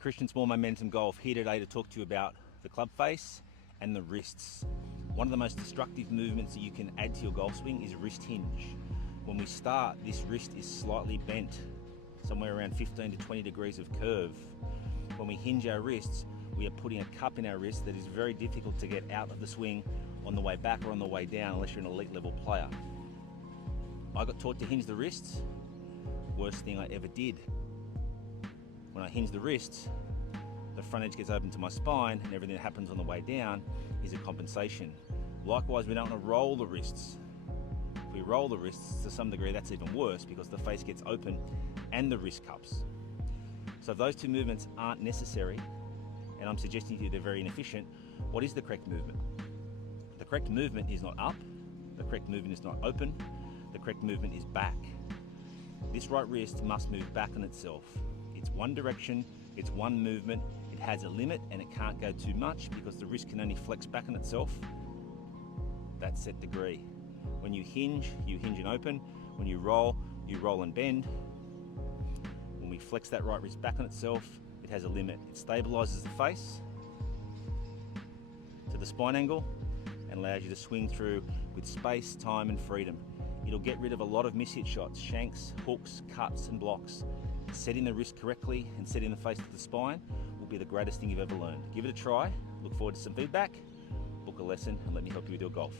Christian Small Momentum Golf here today to talk to you about the club face and the wrists. One of the most destructive movements that you can add to your golf swing is wrist hinge. When we start, this wrist is slightly bent, somewhere around 15 to 20 degrees of curve. When we hinge our wrists, we are putting a cup in our wrist that is very difficult to get out of the swing on the way back or on the way down unless you're an elite level player. I got taught to hinge the wrists. Worst thing I ever did. When I hinge the wrists, the front edge gets open to my spine and everything that happens on the way down is a compensation. Likewise, we don't want to roll the wrists. If we roll the wrists, to some degree that's even worse because the face gets open and the wrist cups. So if those two movements aren't necessary, and I'm suggesting to you they're very inefficient, what is the correct movement? The correct movement is not up, the correct movement is not open, the correct movement is back. This right wrist must move back on itself. It's one direction, it's one movement, it has a limit and it can't go too much because the wrist can only flex back on itself. That's set degree. When you hinge and open. When you roll and bend. When we flex that right wrist back on itself, it has a limit. It stabilizes the face to the spine angle and allows you to swing through with space, time and freedom. It'll get rid of a lot of mishit shots, shanks, hooks, cuts and blocks. Setting the wrist correctly and setting the face to the spine will be the greatest thing you've ever learned. Give it a try, look forward to some feedback, book a lesson and let me help you with your golf.